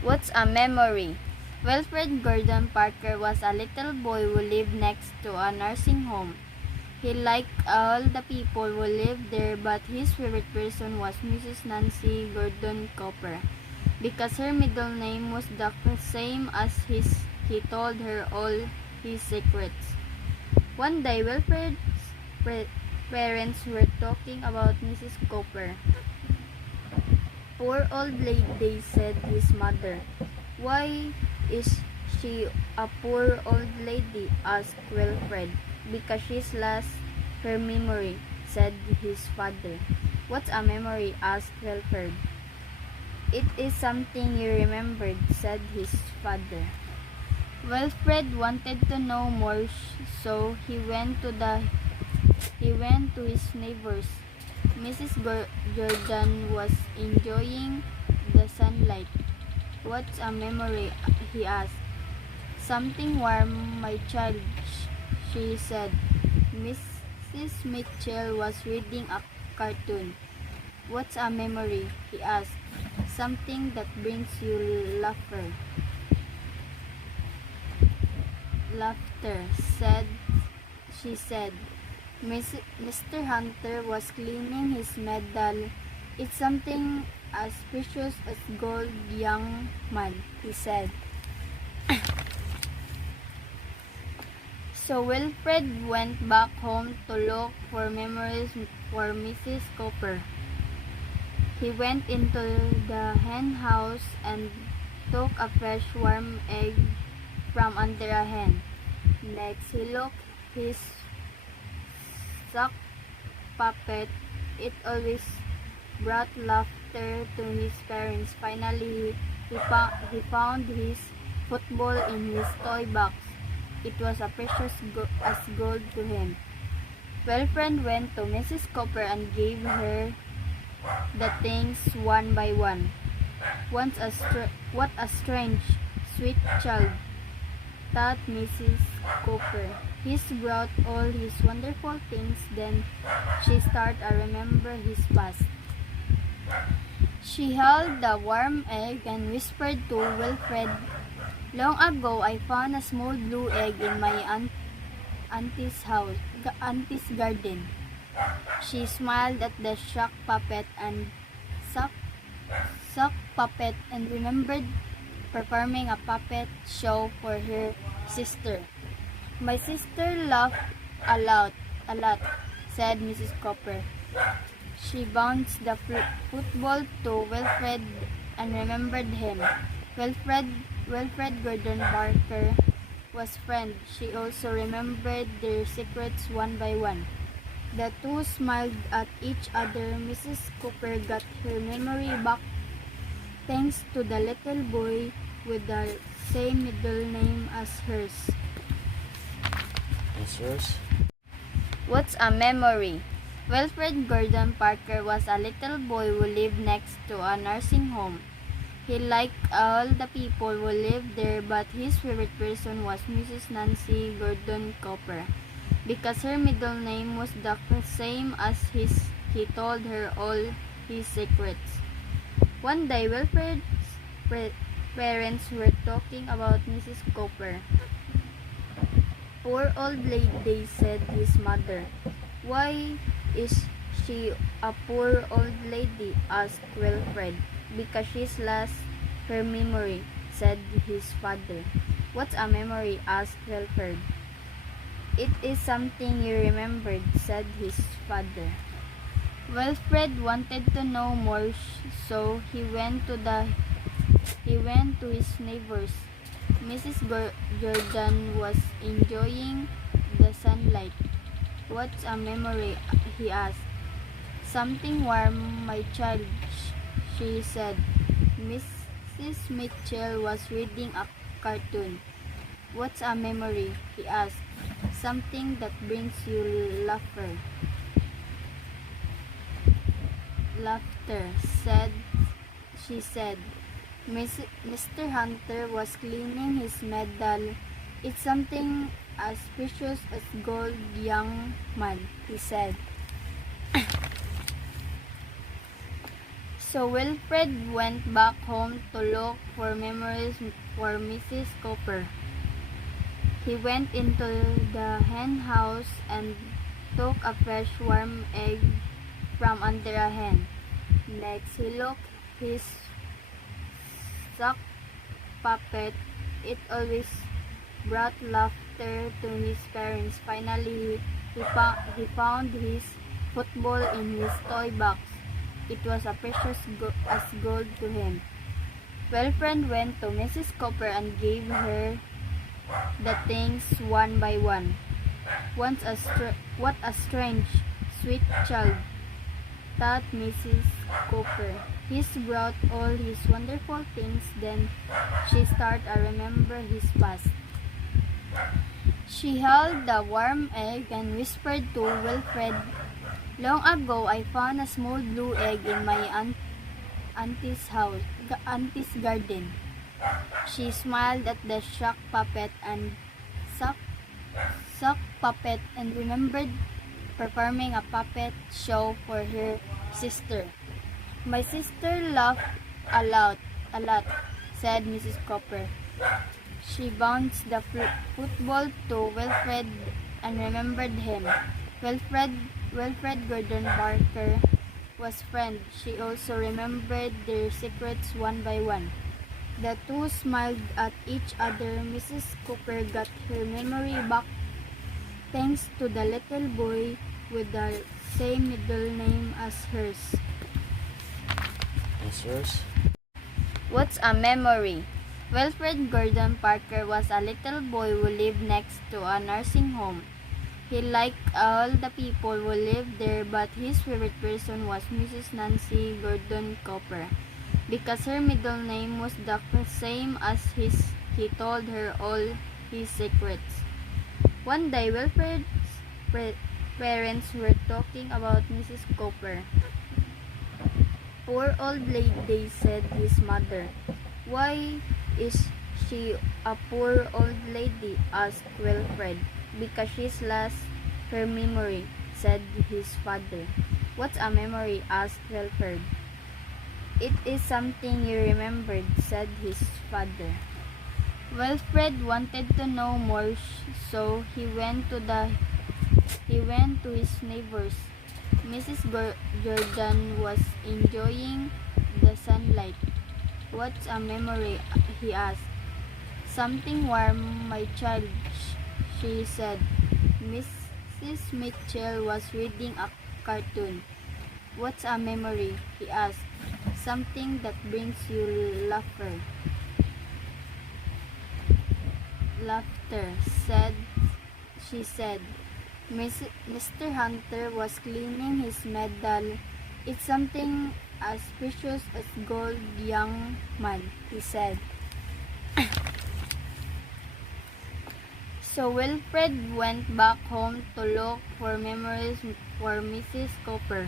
What's a memory? Wilfred Gordon Parker was a little boy who lived next to a nursing home. He liked all the people who lived there, but his favorite person was Mrs. Nancy Gordon Cooper. Because her middle name was the same as his, he told her all his secrets. One day, Wilfred's parents were talking about Mrs. Cooper. Poor old lady, said his mother. Why is she a poor old lady? Asked Wilfred. Because she's lost her memory, said his father. What's a memory? Asked Wilfred. It is something you remembered, said his father. Wilfred wanted to know more, so he went to his neighbors. Mrs. Jordan was enjoying the sunlight. What's a memory? He asked. Something warm, my child, she said. Mrs. Mitchell was reading a cartoon. What's a memory? He asked. Something that brings you laughter, she said. Mr. Hunter was cleaning his medal. It's something as precious as gold, young man, he said. So Wilfred went back home to look for memories for Mrs. Cooper. He went into the hen house and took a fresh warm egg from under a hen. Next, he looked his sock puppet. It always brought laughter to his parents. Finally, he found his football in his toy box. It was as precious as gold to him. Wilfred went to Mrs. Cooper and gave her the things one by one. What a strange, sweet child, thought Mrs. Cooper. He's brought all his wonderful things. Then she started to remember his past. She held the warm egg and whispered to Wilfred, long ago I found a small blue egg in my auntie's garden. She smiled at the sock puppet and remembered performing a puppet show for her sister. My sister laughed a lot, said Mrs. Cooper. She bounced the football to Wilfred and remembered him. Wilfred Gordon Parker was friend. She also remembered their secrets one by one. The two smiled at each other. Mrs. Cooper got her memory back thanks to the little boy with the same middle name as hers. What's a memory? Wilfred Gordon Parker was a little boy who lived next to a nursing home. He liked all the people who lived there, but his favorite person was Mrs. Nancy Gordon Cooper. Because her middle name was the same as his, he told her all his secrets. One day, Wilfred's parents were talking about Mrs. Cooper. Poor old lady, said his mother. Why is she a poor old lady? Asked Wilfred. Because she's lost her memory, said his father. What's a memory? Asked Wilfred. It is something you remembered, said his father. Wilfred wanted to know more, so he went to his neighbors. Mrs. Jordan was enjoying the sunlight. What's a memory? He asked. Something warm, my child, she said. Mrs. Mitchell was reading a cartoon. What's a memory? He asked. Something that brings you laughter, she said. Mr. Hunter was cleaning his medal. It's something as precious as gold, young man, he said. So Wilfred went back home to look for memories for Mrs. Cooper. He went into the hen house and took a fresh warm egg from under a hen. Next, he looked his sock puppet. It always brought laughter to his parents. Finally, he found his football in his toy box. It was as precious as gold to him. Wilfred went to Mrs. Cooper and gave her the things one by one. What a strange, sweet child, thought Mrs. Cooper. He's brought all his wonderful things. Then she started to remember his past. She held the warm egg and whispered to Wilfred, "Long ago, I found a small blue egg in my auntie's garden." She smiled at the sock puppet and remembered performing a puppet show for her sister. "My sister laughed a lot, said Mrs. Cooper. She bounced the football to Wilfred and remembered him. Wilfred Gordon Parker was friend. She also remembered their secrets one by one. The two smiled at each other. Mrs. Cooper got her memory back thanks to the little boy with the same middle name as hers. What's yours? What's a memory? Wilfred Gordon Parker was a little boy who lived next to a nursing home. He liked all the people who lived there, but his favorite person was Mrs. Nancy Gordon Cooper. Because her middle name was the same as his, he told her all his secrets. One day, Wilfred's parents were talking about Mrs. Cooper. "Poor old lady," said his mother. "Why is she a poor old lady?" asked Wilfred. "Because she's lost her memory," said his father. "What's a memory?" asked Wilfred. "It is something you remembered," said his father. Wilfred wanted to know more, so he went to his neighbors. Mrs. Jordan was enjoying the sunlight. "What's a memory?" he asked. "Something warm, my child," she said. Mrs. Mitchell was reading a cartoon. "What's a memory?" he asked. "Something that brings you laughter," she said. Mr. Hunter was cleaning his medal. "It's something as precious as gold, young man," he said. So Wilfred went back home to look for memories for Mrs. Cooper.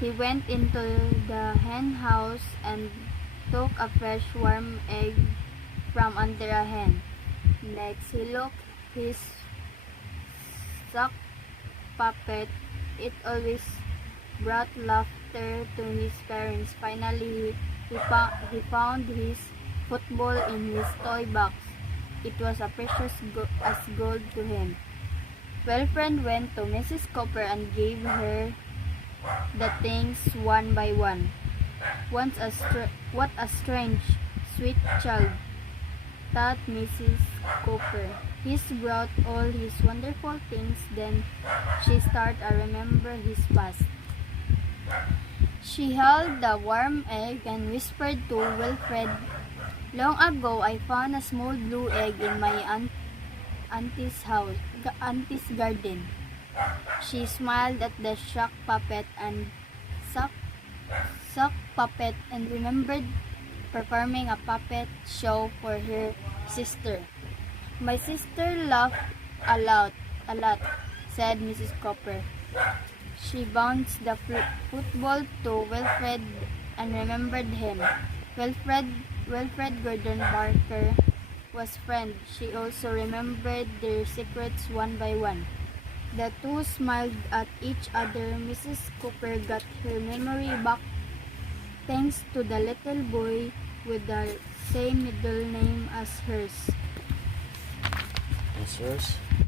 He went into the hen house and took a fresh warm egg from under a hen. Next, he looked his sock puppet. It always brought laughter to his parents. Finally, he found his football in his toy box. It was as precious as gold to him. Wilfred went to Mrs. Cooper and gave her the things one by one. What a strange, sweet child, thought Mrs. Cooper. He's brought all his wonderful things. Then she started to remember his past. She held the warm egg and whispered to Wilfred, "Long ago, I found a small blue egg in my auntie's garden." She smiled at the sock puppet and remembered performing a puppet show for her sister. "My sister laughed a lot, said Mrs. Cooper. She bounced the football to Wilfred and remembered him. Wilfred Gordon Parker was friend. She also remembered their secrets one by one. The two smiled at each other. Mrs. Cooper got her memory back thanks to the little boy with the same middle name as hers. Answers.